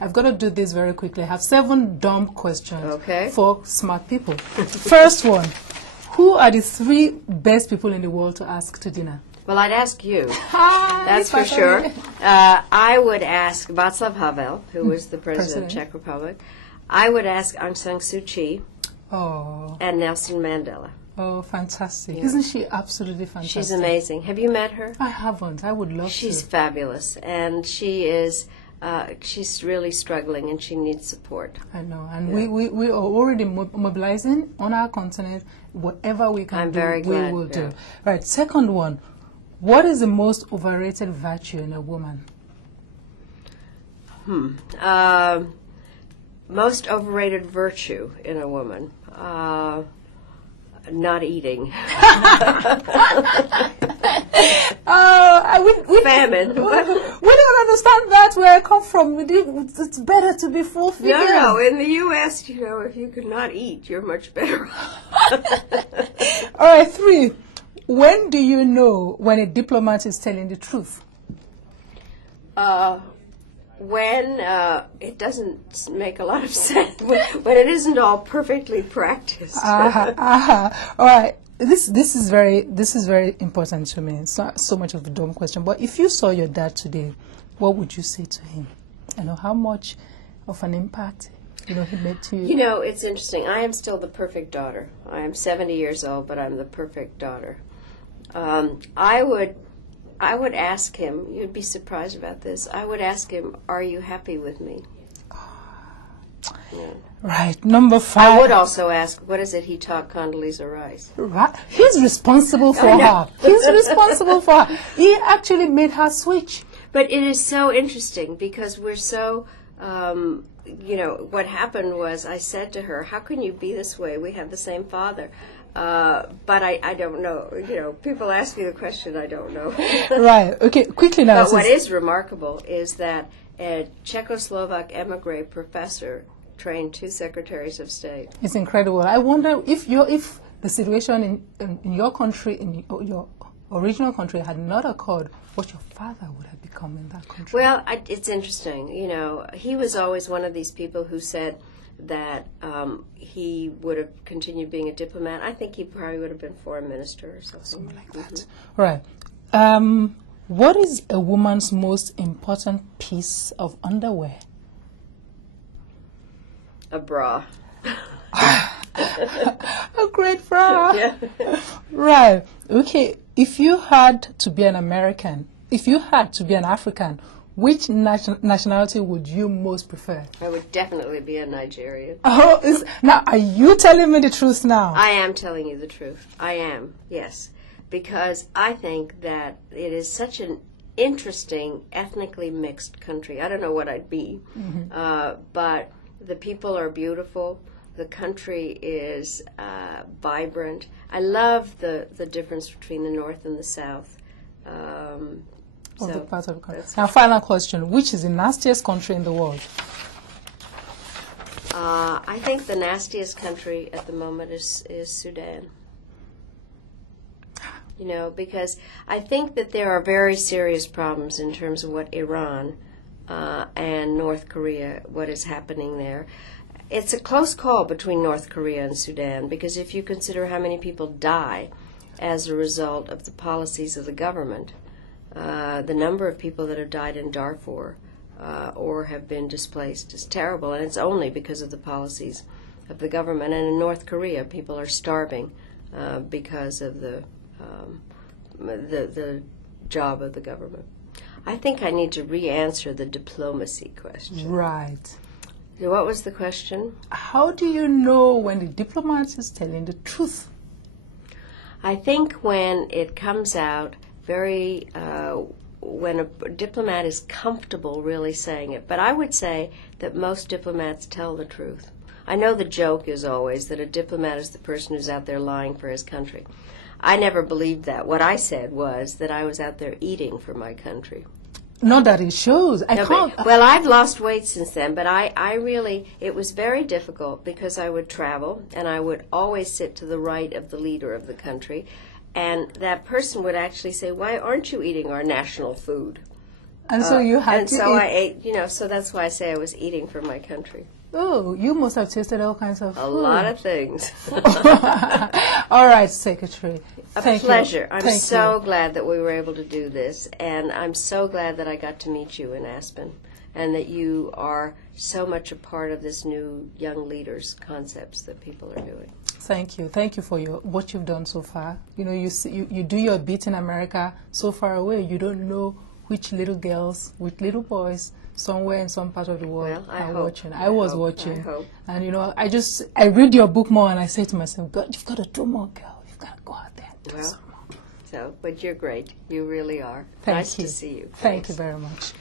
I've got to do this very quickly. I have 7 dumb questions for smart people. First one, who are the 3 best people in the world to ask to dinner? Well, I'd ask you. That's for sure. I would ask Václav Havel, who was the president of the Czech Republic. I would ask Aung San Suu Kyi and Nelson Mandela. Oh, fantastic. Yeah. Isn't she absolutely fantastic? She's amazing. Have you met her? I haven't. I would love to. She's fabulous. And she is, she's really struggling and she needs support. I know. And we are already mobilizing on our continent. Whatever we can do, we will do. Right. Second one. What is the most overrated virtue in a woman? Most overrated virtue in a woman? Not eating. Famine. We don't understand that where I come from. It's better to be full-figured. No, in the U.S., you know, if you could not eat, you're much better. All right, 3. When do you know when a diplomat is telling the truth? When it doesn't make a lot of sense, when it isn't all perfectly practiced. All right. This is very important to me. It's not so much of a dumb question, but if you saw your dad today, what would you say to him? You know, how much of an impact he made to you? You know, it's interesting. I am still the perfect daughter. I am 70 years old, but I'm the perfect daughter. I would ask him, you'd be surprised about this, I would ask him, are you happy with me? Yeah. Right. Number 5. I would also ask, what is it he taught Condoleezza Rice? Right. He's responsible for her. He's responsible for her. He actually made her switch. But it is so interesting because we're so, you know, what happened was I said to her, how can you be this way? We have the same father. But I don't know. You know, people ask me the question, I don't know. Right. Okay, quickly now. But what is remarkable is that a Czechoslovak emigre professor trained 2 secretaries of state. It's incredible. I wonder if the situation in your country, in your original country, had not occurred, what your father would have become in that country. Well, it's interesting. You know, he was always one of these people who said that he would have continued being a diplomat. I think he probably would have been foreign minister or something like that. Right. What is a woman's most important piece of underwear? A bra. A great bra. Yeah. Right. Okay. If you had to be an American, if you had to be an African, which nationality would you most prefer? I would definitely be a Nigerian. Oh, now are you telling me the truth now? I am telling you the truth. I am, yes. Because I think that it is such an interesting, ethnically mixed country. I don't know what I'd be, but the people are beautiful. The country is vibrant. I love the difference between the North and the South. The part of the country. Now, final question. Which is the nastiest country in the world? I think the nastiest country at the moment is Sudan. You know, because I think that there are very serious problems in terms of what Iran and North Korea, what is happening there. It's a close call between North Korea and Sudan, because if you consider how many people die as a result of the policies of the government, the number of people that have died in Darfur or have been displaced is terrible, and it's only because of the policies of the government. And in North Korea, people are starving because of the job of the government. I think I need to re-answer the diplomacy question. Right. So what was the question? How do you know when the diplomat is telling the truth? I think when it comes out very, when a diplomat is comfortable really saying it. But I would say that most diplomats tell the truth. I know the joke is always that a diplomat is the person who's out there lying for his country. I never believed that. What I said was that I was out there eating for my country. Not that it shows. Well, I've lost weight since then, but I really, it was very difficult because I would travel and I would always sit to the right of the leader of the country. And that person would actually say, why aren't you eating our national food? And so you had and to so eat. I ate, so that's why I say I was eating for my country. Oh, you must have tasted all kinds of food. A lot of things. All right, Secretary. A Thank pleasure. You. I'm Thank so you. glad that we were able to do this, and I'm so glad that I got to meet you in Aspen, and that you are so much a part of this new young leaders concepts that people are doing. Thank you. Thank you for what you've done so far. You do your bit in America so far away. You don't know which little girls, which little boys somewhere in some part of the world are watching. I was watching. I hope. And I read your book more and I say to myself, God, you've got to do more, girl. You've got to go out there and do some more. But you're great. You really are. Thank nice you. to see you. Thank you very much.